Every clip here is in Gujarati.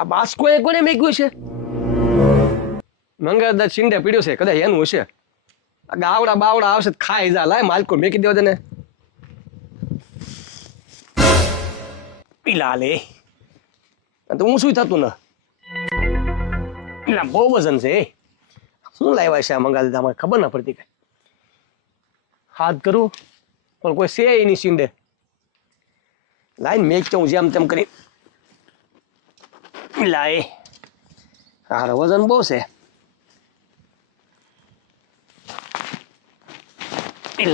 આ બાસ્કો એ કોને મેગ્યું છે? મંગળદાસ છીંડે પીડ્યો છે, કદાચ એનું હશે. આ ગાવડા બાવડા આવશે તો ખાઈ જા. લાય માલકો મેકી દેવા તને. પીલા લે તો હું શું થતું ને બહુ વજન છે. શું લાવ્યા છે આ મંગાલ? મને ખબર ના પડતી. કઈ હાથ કરું પણ કોઈ છે એની છીંડે. લાઈન મેકતો હું જેમ તેમ કરી. લાય હાર વજન બહુ છે.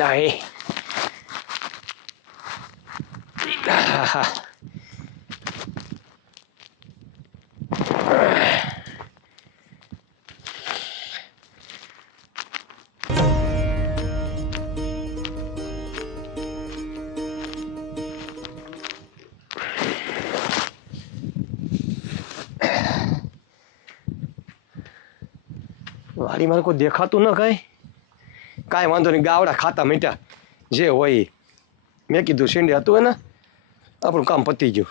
લાય વાડી મારે કોઈ દેખાતું ન કાંઈ વાંધો નહીં. ગાવડા ખાતા મીઠા જે હોય. મેં કીધું શીંડે હતું ને આપણું કામ પતી ગયું.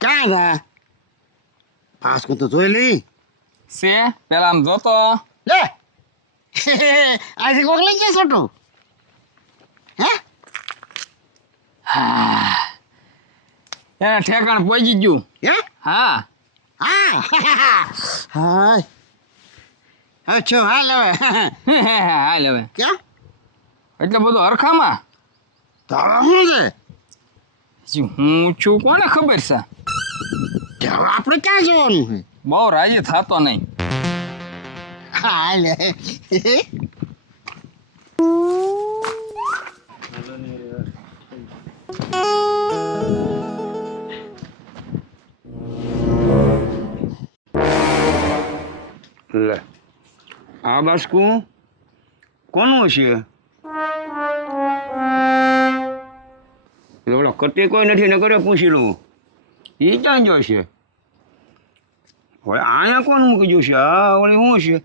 ક્યાં ગયા? પાસકું તો જોઈ લી છે પેલા આમ જોતો. લે આજે કોક લઈ જાય છોટું. હે એને ઠેકાણ પહોંચી ગયું. હે હા હા હાય અચ્છા હાલ હવે હાલ હવે ક્યાં એટલે બધું હરખામાં. તારા શું છે? હજી હું છું કોને ખબર છે. હવે આપણે ક્યાં જવાનું છે? બહુ રાજી થતો નહીં. હાલ લે આ બાસ્કું કોનું છે? ઓલો કટી કોઈ નથી ને કરે પૂછી લઉં. એ ક્યાં ગયો છે? હવે અહીંયા કોણ મૂકી ગયું છે? આ વળી શું છે?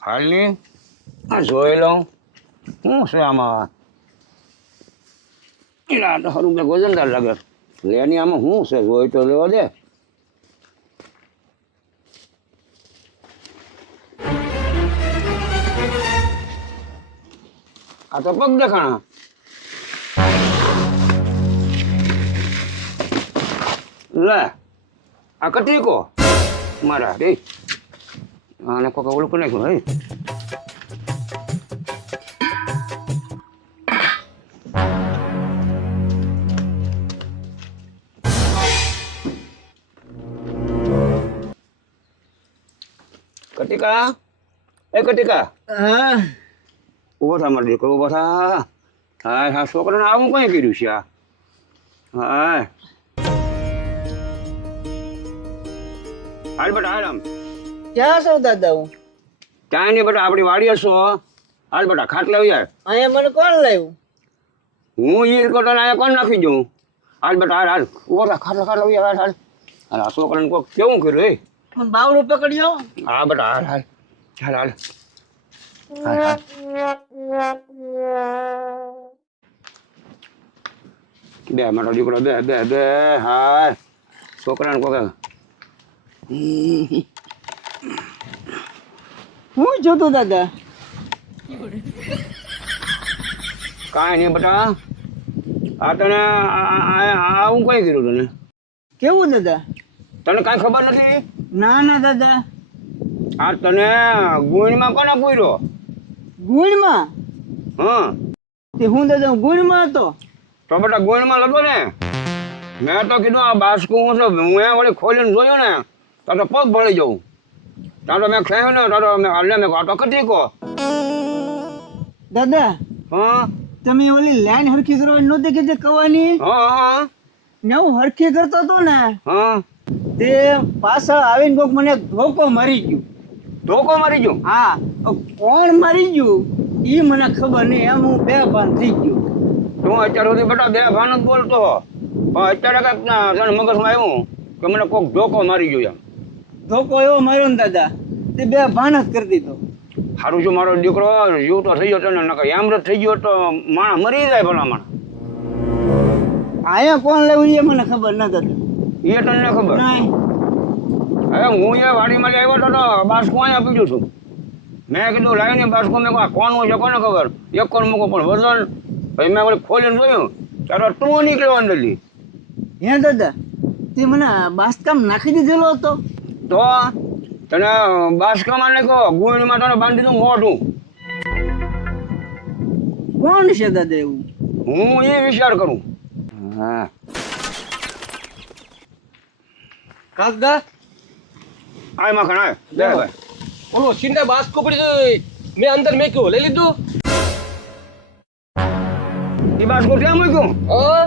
હાલની આ જોઈ લઉં શું છે આમાં. આ તો ખરું મેં વજનદાર લાગે. લેની આમાં શું છે? જોઈ તો લેવા દે. આ તો પગ દેખાણા. લે આ કટીકો મારા રે. આને કોક ઓળખ નાખ્યું હે. કટિકા એ કટિકા હા ઉભો થા મારો દીકરો ઉભો થા. હા હા છોકરાને આવું કઈ કર્યું છે આ? હા હાલ બેટા હાલ આમ. ક્યાં છો દાદા? હું ક્યાંય નહીં બેટા આપણી વાડી હશો. હાલ બેટા ખાટલા યાર. અહીંયા મને કોણ લાવ્યું? હું ઈ કોટન અહીંયા કોણ નાખી દઉં. હાલ બેટા હાલ હાલ ઉભો થા. ખાટલા ખાટલા યાર હાલ હાલ. હાલ આ છોકરાને કોક કેવું કર્યું એ? મને બાવડું પકડ્યો. હા બેટા હાલ હાલ હાલ હાલ હાલ હાલ. બે મારો દીકરો બે બે બે. હા છોકરાને કોક હું જોતો દાદા? કાંઈ નહીં બેટા. આ તને આવું કઈ કર્યું તને? કેવું દાદા? તને કાંઈ ખબર નથી? ના ના દાદા. આ તને ગુણમાં કોને પૂર્યો? ગુણમાં? હા તે હું દાદા હું ગુણમાં હતો. તો બેટા ગુણમાં લખો ને. મેં તો કીધું આ બાસ્કું હું છે. હું એ વળી ખોલીને જોયું ને તો પગ ભળી જવું. તારો મેં ખાયું ને તારો એટલે મેં આટો કટીકો. દાદા હા તમે ઓલી લાઈન હરખી કરવાની નહોતી કીધી કવાની? હા હા ને હું હરખી કરતો હતો ને હા. તે પાછળ આવીને કોક મને ધોકો મારી ગયું. ધોકો મારી ગયો? હા કોણ મારી ગયું ઈ મને ખબર નહીં. એમ હું બેભાન થઈ ગયો. તું અત્યાર સુધી બેટા બે ભાન જ બોલતો. પણ અત્યારે કાંઈક તને મગજમાં આવ્યું કે મને કોઈક ધોકો મારી ગયો એમ. ધોકો એવો માર્યો ને દાદા તે બે ભાન જ કરી દીધો. સારું છું મારો દીકરો જીવ તો થઈ ગયો તને નકર એમ જ થઈ ગયો તો માણસ મરી જાય ભલા માણસ. આયા કોણ લેવું એ મને ખબર ન દાદા. એ તને ખબર. નહીં હવે હું એ વાડીમાં આવ્યો તો બાસકો અહીંયા પીડ્યું છું. મેં કીધું લાવીને બાસકો મેં કહ્યું કોનું છે કોને ખબર એક કોણ મૂકો પણ વજન પછી મેં વળી ખોલીને જોયું ત્યારે તું નીકળ્યો અંદરથી. હે દાદા તે મને બાસકામ નાખી દીધેલો હતો. તો તને બાસકામાં નાખ્યો ગુણીમાં તને બાંધી દીધું મોઢું. કોણ છે દાદા એવું? હું એ વિચાર કરું. હા કાકા આય માખણ આય લે ભાઈ. ઓલો સિંડે બાસ્કો પડી તો મેં અંદર મેક્યો લઈ લીધું. એ બાસકો ક્યાં મૂક્યું? હા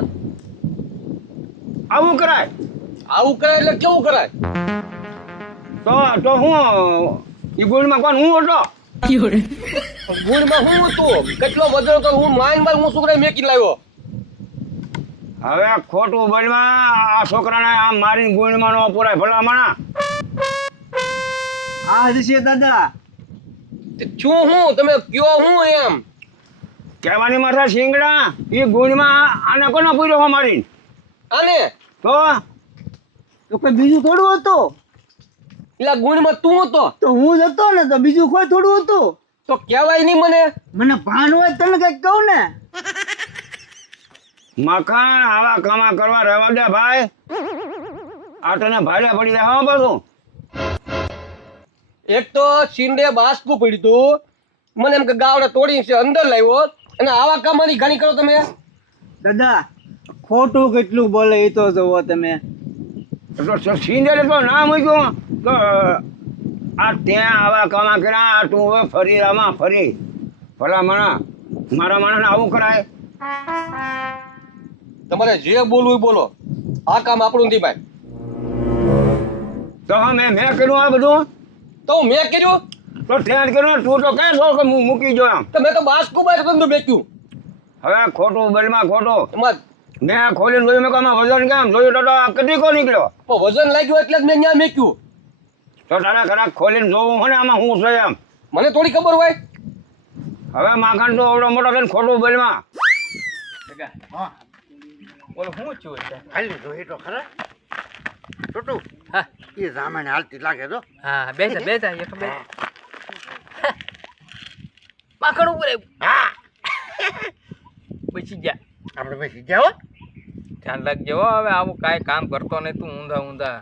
આવું કરાય? આવું કરાય એટલે કેવું કરાય? તો હું એ ગુણીમાં કોણ હું હતો? ગુણમાં હું હતું કેટલો વજન હતો હું માઈન બાઈ હું છોકરા મેકી લાવ્યો. હવે ખોટું બોલમાં આ છોકરાને આમ મારીને ગુણીમાં નો પુરાય ભલા માણા. આ જ છે દાદા. તે શું હું તમે કયો હું એમ કહેવાની માથા શિંગડા એ ગુણીમાં આને કોનો પૂર્યો હો મારીને? આને તો તો કોઈ બીજું થોડું હતું? એટલે ગુણમાં તું હતો તો હું જ હતો ને તો બીજું કોઈ થોડું હતું? તો કહેવાય નહીં મને. મને ભાન હોય તને કઈક કહું ને. મકાન આવા કામા કરવા રહેવા દે ભાઈ. આ તને ભારે પડી જાય હા પાછું. એક તો સિંડે બાસ્કું પડ્યું તું મને એમ કે ગાવડે તોડી છે અંદર લાવ્યો અને આવા કામની ઘણી કરો તમે. દાદા ખોટું કેટલું બોલે એ તો જોવો તમે. તો સિંધે તો ના મૂક્યું તો આ ત્યાં આવા કામા કર્યા તું હવે ફરી આમાં ફરી ભલા માણા મારા માણસને આવું કરાય? તમારે જે બોલવું એ બોલો આ કામ આપણું નથી ભાઈ. તો હા મેં કર્યું આ બધું તો મેં કર્યું તો ત્યાં કર્યું તું તો કહે છો કે હું મૂકી જો એમ. તો મેં તો બાસ્કું બહાર તમને મેક્યું. હવે ખોટું બલમાં ખોટું એમાં મેં ખોલીને જોયું મેં આમાં વજન કેમ જોયું તો કદી કો નીકળ્યો. વજન લાગ્યું એટલે જ મેં ત્યાં મેક્યું. તો તારે ખરાક ખોલીને જોવું હોય ને આમાં હું છે એમ. મને થોડી ખબર હોય. હવે માખણ તો આવડો મોટો થઈને ખોટું બલમાં ઓલો શું છું હાલી જો એ તો ખરા ટોટુ હા એ સામાન્ય હાલતી લાગે તો. હા બેસા બેસા એક બે માખણ ઉપર હા પછી જા આપણે બેસી જાઓ ધ્યાન રાખજો હો, હવે આવું કાંઈ કામ કરતો નહીં તું ઊંધા ઊંધા.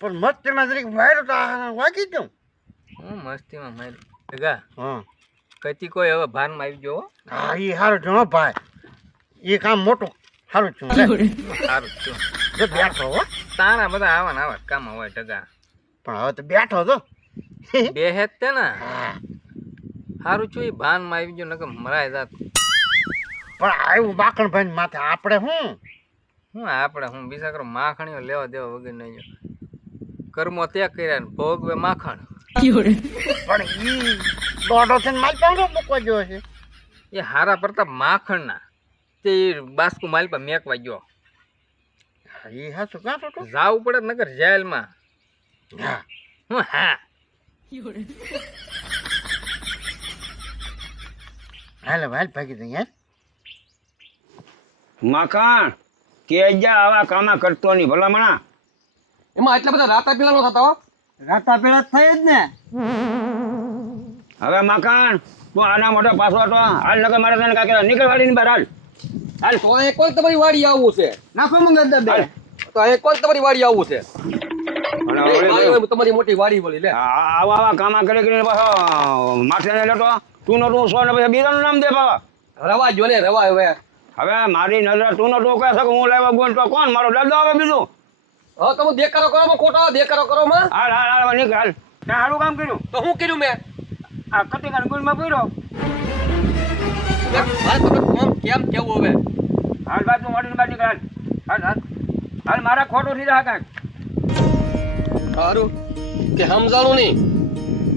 પણ મસ્તીમાં જરીક વાયરો તો વાગી ગયો. હું મસ્તીમાં મારી ભેગા હા કતી કોઈ હવે ભાનમાં આવી ગયો હો. હા એ સારું છે હો ભાઈ એ કામ મોટું સારું છે સારું છું જો બેઠો હો તારા બધા આવા ને આવા જ કામ હોય ટકા પણ હવે તો બેઠો તો બે હેત તે ને હા સારું છું એ ભાનમાં આવી ગયો નકર મરાય જાત. પણ આવ્યું માખણભાઈ માથે આપણે હું આપણે હું બીજા કરો માખણીઓ લેવા દેવા વગર નહીં કર્મો તે કર્યા ને ભોગવે માખણ. પણ ઈ દોઢો થઈને માલ પાંડો મૂકવા ગયો છે. એ હારા પ્રતાપ માખણના તે બાસ્કુ માલ પર મેકવા ગયો. એ હાચું કાં ટોટો? જાવું પડે તો નકર જેલમાં. હા હું હા હાલે હાલ ભાગી દઈ યાર. માખણ કે જા આવા કામા કરતો નહીં ભલા માણા. એમાં એટલા બધા રાતા પીલા નો થતા હો. રાતા પેલા થઈ જ ને. હવે માખણ તું આના મોટો પાછો હતો હાલ નકર મારે તને કાંઈ કહેવાય. નીકળ વાળીની બહાર હાલ હાલ. તો અહીં કોણ તમારી વાડી આવવું છે? નાખો મંગા દાદા. તો અહીં કોણ તમારી વાડી આવવું છે? અને એ હવે વાડી હોય, તમારી મોટી વાડી બોલી લે. આવા કામા કરી કરીને પાછો માથે લેતો તું નો તું સો ને પછી બીજાનું નામ દે બાબા. રવા જો ને રવા હવે. હવે મારી નજર તું નો તું કહે છે કે હું લેવા બોલ તો કોણ મારો દાદો આવે બીજું. હા તમે દેખાડો કરો માં ખોટા દેખાડો કરો માં. હાલ હાલ હાલ નીકળ હાલ. ત્યાં સારું કામ કર્યું. તો શું કર્યું મેં? આ કટિંગ ગુણમાં પૂર્યો. મારે તમે કોમ કેમ કેવું હવે? હાલ ભાઈ તું વાડીની બહાર નીકળ હાલ. હાલ હાલ હાલ મારા ખોટું થઈ જાય કાંઈક. સારું કે સમજાણું નહીં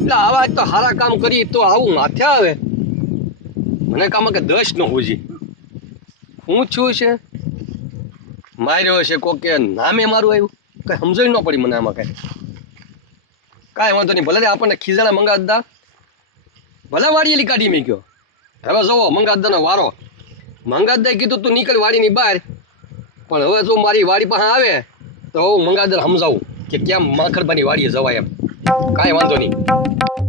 એટલે આવા તો સારા કામ કરી તો આવું માથે આવે. મને કામ કે દશ ન હોજી હું છું છે માર્યો છે કોક કે નામે મારું આવ્યું કઈ સમજાય ન પડી મને આમાં કાંઈ વાંધો નહીં ભલે આપણને ખીજાડા મંગાદા ભલે વાડીએલી કાઢી મેં ગયો હવે જવો મંગાદાનો વારો મંગાદાએ કીધું તું નીકળ વાડીની બહાર પણ હવે જો મારી વાડી પાસે આવે તો હું મંગાદર સમજાવું કે કેમ માખડબાની વાડીએ જવાય એમ કાંઈ વાંધો નહીં